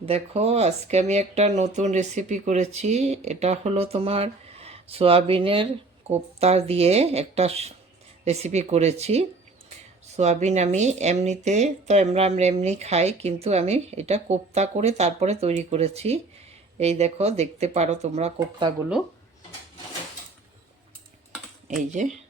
দেখো, আজকে আমি একটা নতুন রেসিপি করেছি। এটা হলো তোমার সোয়াবিনের কোপ্তা দিয়ে একটা রেসিপি করেছি। সোয়াবিন আমি এমনিতে, তো আমরা আমরা এমনি খাই, কিন্তু আমি এটা কোপ্তা করে তারপরে তৈরি করেছি। এই দেখো, দেখতে পারো তোমরা কোপ্তাগুলো। এই যে।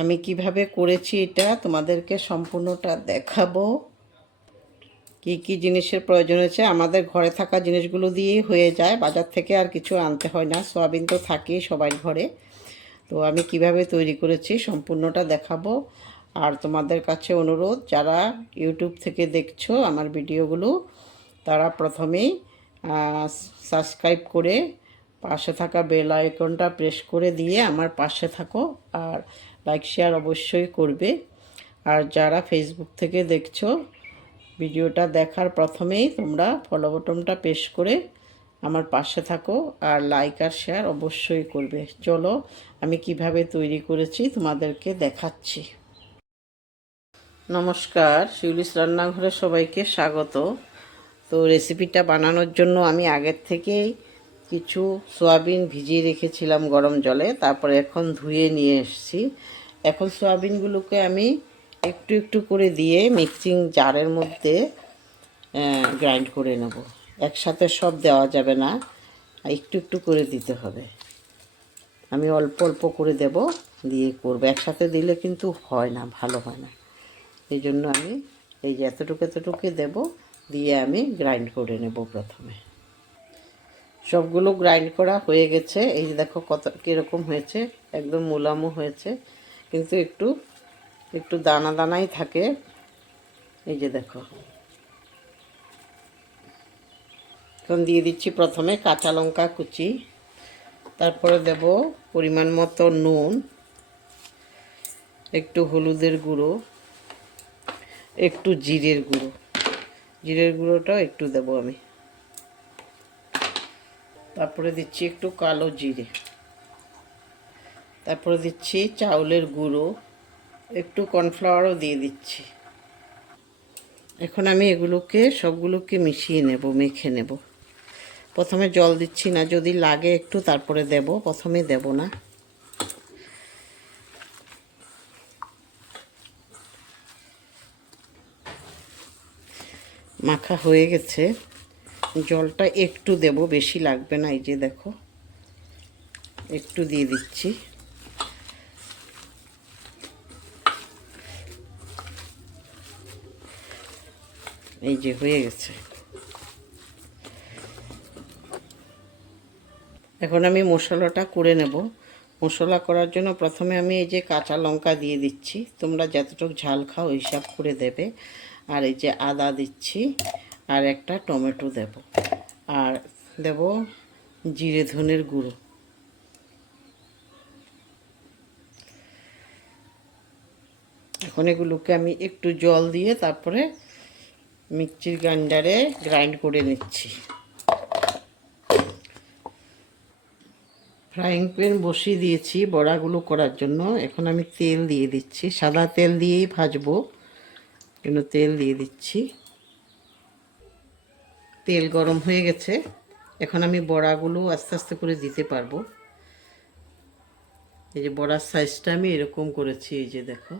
আমি কীভাবে করেছি এটা তোমাদেরকে সম্পূর্ণটা দেখাবো। কি কি জিনিসের প্রয়োজন হয়েছে? আমাদের ঘরে থাকা জিনিসগুলো দিয়েই হয়ে যায়। বাজার থেকে আর কিছু আনতে হয় না। সয়াবিন তো থাকেই সবার ঘরে। তো আমি কীভাবে তৈরি করেছি সম্পূর্ণটা দেখাবো। আর তোমাদের কাছে অনুরোধ, যারা ইউটিউব থেকে দেখছ আমার ভিডিওগুলো, তারা প্রথমেই সাবস্ক্রাইব করে পাশে থাকা বেল আইকনটা প্রেস করে দিয়ে আমার পাশে থাকো আর লাইক, শেয়ার অবশ্যই করবে। আর যারা ফেসবুক থেকে দেখছ, ভিডিওটা দেখার প্রথমেই তোমরা ফলো বটনটা প্রেস করে আমার পাশে থাকো আর লাইক আর শেয়ার অবশ্যই করবে। চলো, আমি কীভাবে তৈরি করেছি তোমাদেরকে দেখাচ্ছি। নমস্কার, শিউলিস রান্নাঘরে সবাইকে স্বাগত। তো রেসিপিটা বানানোর জন্য আমি আগের থেকেই কিছু সোয়াবিন ভিজিয়ে রেখেছিলাম গরম জলে, তারপরে এখন ধুয়ে নিয়ে এসেছি। এখন সোয়াবিনগুলোকে আমি একটু একটু করে দিয়ে মিক্সিং জারের মধ্যে গ্রাইন্ড করে নেব। একসাথে সব দেওয়া যাবে না, একটু একটু করে দিতে হবে। আমি অল্প অল্প করে দেব, দিয়ে করব। একসাথে দিলে কিন্তু হয় না, ভালো হয় না। এই জন্য আমি এই যে এতটুকু এতটুকু দেব, দিয়ে আমি গ্রাইন্ড করে নেব প্রথমে। সবগুলো গ্রাইন্ড করা হয়ে গেছে। এই যে দেখো কত কীরকম হয়েছে, একদম মুলামু হয়েছে। কিন্তু একটু একটু দানা দানাই থাকে। এই যে দেখো। এখন দিয়ে দিচ্ছি প্রথমে কাঁচা লঙ্কা কুচি। তারপরে দেব পরিমাণ মতো নুন, একটু হলুদের গুঁড়ো, একটু জিরের গুঁড়ো। জিরের গুঁড়োটাও একটু দেব আমি। তারপরে দিচ্ছি একটু কালো জিরে। তারপরে দিচ্ছি চাউলের গুঁড়ো, একটু কর্নফ্লাওয়ারও দিয়ে দিচ্ছি। এখন আমি এগুলোকে, সবগুলোকে মিশিয়ে নেব, মেখে নেব। প্রথমে জল দিচ্ছি না, যদি লাগে একটু তারপরে দেব, প্রথমে দেব না। মাখা হয়ে গেছে। জলটা একটু দেব, বেশি লাগবে না, এই যে দেখো। একটু দিয়ে দিচ্ছি। এই যে হয়ে গেছে। এখন আমি মশলাটা করে নেব। মশলা করার জন্য প্রথমে আমি এই যে কাঁচা লঙ্কা দিয়ে দিচ্ছি। তোমরা যতটুকু ঝাল খাও হিসাব করে দেবে। আর এই যে আদা দিচ্ছি। আর একটা টমেটো দেব। আর দেব জিরে ধনের গুঁড়ো। এখন এগুলোকে আমি একটু জল দিয়ে তারপরে মিক্সির গ্রাইন্ডারে গ্রাইন্ড করে নিচ্ছি। ফ্রাইং প্যান বসিয়ে দিয়েছি বড়াগুলো করার জন্য। এখন আমি তেল দিয়ে দিচ্ছি। সাদা তেল দিয়েই ভাজবো। জন্য তেল দিয়ে দিচ্ছি। তেল গরম হয়ে গেছে। এখন আমি বড়াগুলো আস্তে আস্তে করে দিতে পারব। এই যে বড়ার সাইজটা আমি এরকম করেছি, এই যে দেখো।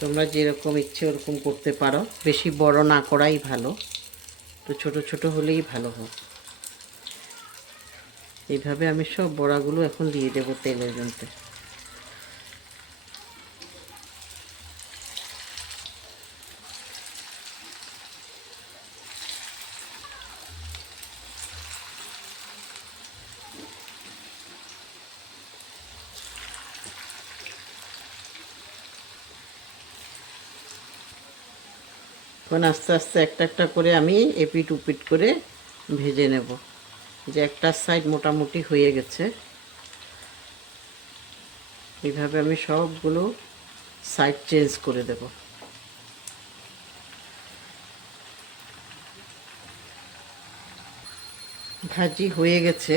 তোমরা যেরকম ইচ্ছে ওরকম করতে পারো। বেশি বড় না করাই ভালো। তো ছোট ছোট হলেই ভালো হোক এইভাবে আমি সব বড়াগুলো এখন দিয়ে দেবো তেলের মধ্যে। এখন আস্তে আস্তে একটা একটা করে আমি এপিট উপিট করে ভেজে নেব। যে একটা সাইড মোটামুটি হয়ে গেছে। এইভাবে আমি সবগুলো সাইড চেঞ্জ করে দেব। ভাজি হয়ে গেছে।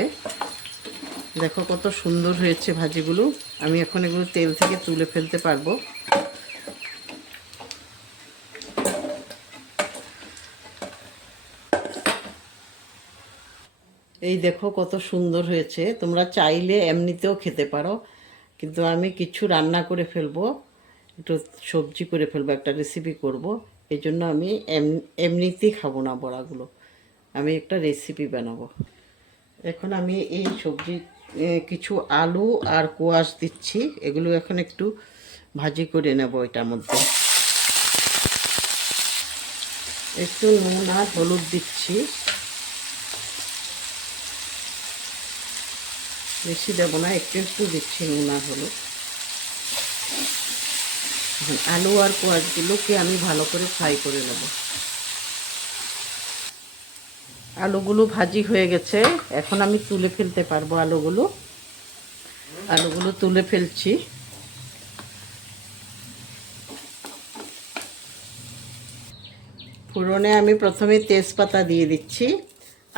দেখো কত সুন্দর হয়েছে ভাজিগুলো। আমি এখন এগুলো তেল থেকে তুলে ফেলতে পারব। এই দেখো কত সুন্দর হয়েছে। তোমরা চাইলে এমনিতেও খেতে পারো, কিন্তু আমি কিছু রান্না করে ফেলব, একটু সবজি করে ফেলব, একটা রেসিপি করব। এই জন্য আমি এম- এমনিতেই খাব না বড়াগুলো। আমি একটা রেসিপি বানাবো। এখন আমি এই সবজি কিছু আলু আর কোয়াশ দিচ্ছি। এগুলো এখন একটু ভাজি করে নেব এটার মধ্যে। একটু নুন আর হলুদ দিচ্ছি। বেশি দেবো না, একটু একটু দিচ্ছি নুন আর হলুদ আলু আর কোয়াশগুলোকে আমি ভালো করে ফ্রাই করে নেব। আলুগুলো ভাজি হয়ে গেছে, এখন আমি তুলে ফেলতে পারব আলুগুলো। আলুগুলো তুলে ফেলছি। ফোড়নে আমি প্রথমে তেজপাতা দিয়ে দিচ্ছি,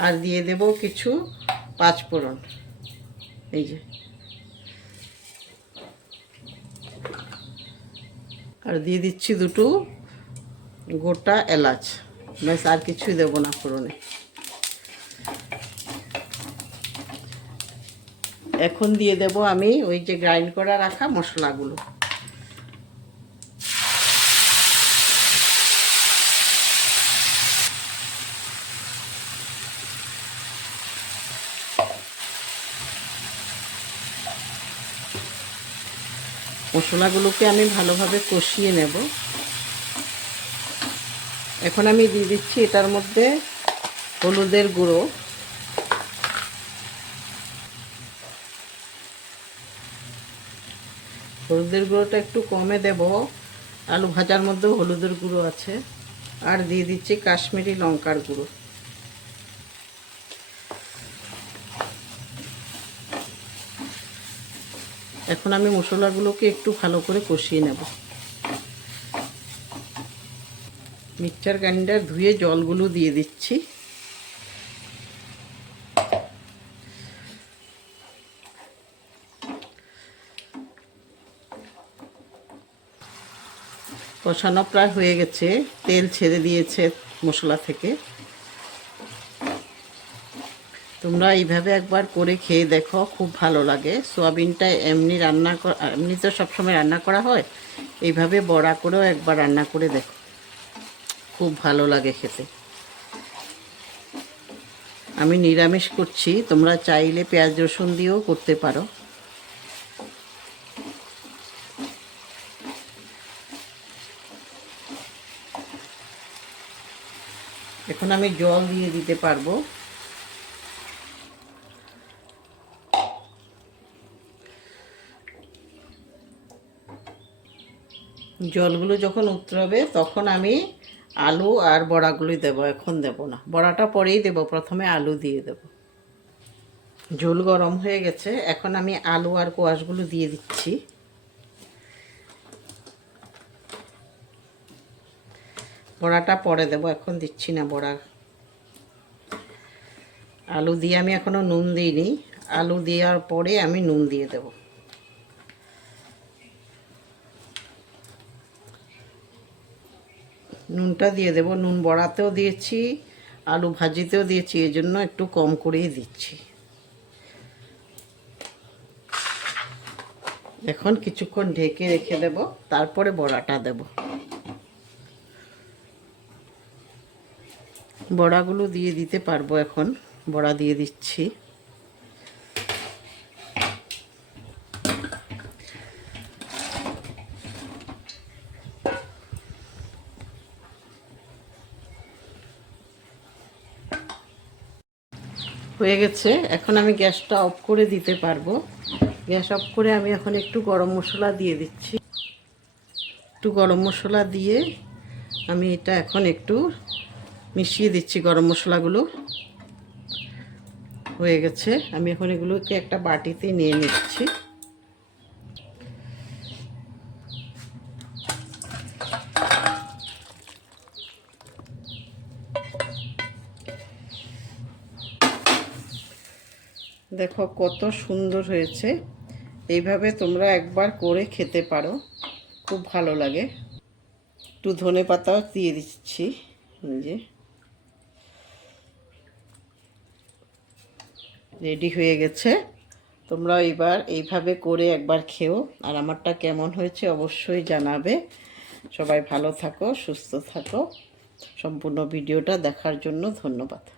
আর দিয়ে দেব কিছু পাঁচ ফোড়ন এই যে। আর দিয়ে দিচ্ছি দুটো গোটা এলাচ। ব্যাস, আর কিছুই দেবো না ফোড়নে। এখন দিয়ে দেব আমি ওই যে গ্রাইন্ড করা রাখা মশলাগুলো। মশলাগুলোকে আমি ভালোভাবে কষিয়ে নেব। এখন আমি দিয়ে দিচ্ছি এটার মধ্যে হলুদের গুঁড়ো। হলুদের গুঁড়োটা একটু কমে দেব। আলু ভাজার মধ্যেও হলুদের গুঁড়ো আছে। আর দিয়ে দিচ্ছি কাশ্মীরি লঙ্কার গুঁড়ো। এখন আমি মশলাগুলোকে একটু ভালো করে কষিয়ে নেব। মিক্সচার গ্রাইন্ডার ধুয়ে জলগুলো দিয়ে দিচ্ছি। কষানো প্রায় হয়ে গেছে, তেল ছেড়ে দিয়েছে মশলা থেকে। তোমরা এইভাবে একবার করে খেয়ে দেখো, খুব ভালো লাগে। সোয়াবিনটা এমনি রান্না এমনি তো সবসময় রান্না করা হয়, এইভাবে বড়া করেও একবার রান্না করে দেখো। খুব ভালো লাগে খেতে। আমি নিরামিষ করছি, তোমরা চাইলে পেঁয়াজ রসুন দিয়েও করতে পারো। এখন আমি জল দিয়ে দিতে পারব। জলগুলো যখন উতরাবে, তখন আমি আলু আর বড়াগুলোই দেবো, এখন দেব না। বড়াটা পরেই দেব, প্রথমে আলু দিয়ে দেব। ঝোল গরম হয়ে গেছে, এখন আমি আলু আর কোয়াশগুলো দিয়ে দিচ্ছি। বড়াটা পরে দেব, এখন দিচ্ছি না বড়া। আলু দিয়ে আমি এখনও নুন দিইনি। আলু দেওয়ার পরে আমি নুন দিয়ে দেবো। নুনটা দিয়ে দেব। নুন বড়াতেও দিয়েছি, আলু ভাজিতেও দিয়েছি, এই জন্য একটু কম করেই দিচ্ছি। এখন কিছুক্ষণ ঢেকে রেখে দেব, তারপরে বড়াটা দেব। বড়াগুলো দিয়ে দিতে পারব এখন, বড়া দিয়ে দিচ্ছি। হয়ে গেছে। এখন আমি গ্যাসটা অফ করে দিতে পারব। গ্যাস অফ করে আমি এখন একটু গরম মশলা দিয়ে দিচ্ছি। একটু গরম মশলা দিয়ে আমি এটা এখন একটু মিশিয়ে দিচ্ছি গরম মশলাগুলো। হয়ে গেছে। আমি এখন এগুলোকে একটা বাটিতে নিয়ে নিচ্ছি। দেখো, কত সুন্দর হয়েছে। এইভাবে তোমরা একবার করে খেতে পারো। খুব ভালো লাগে। একটু ধনে পাতাও দিয়ে দিচ্ছি। যে। রেডি হয়ে গেছে। তোমরা এবার এইভাবে করে একবার খেও। আর আমারটা কেমন হয়েছে অবশ্যই জানাবে। সবাই ভালো থাকো, সুস্থ থাকো। সম্পূর্ণ ভিডিওটা দেখার জন্য ধন্যবাদ।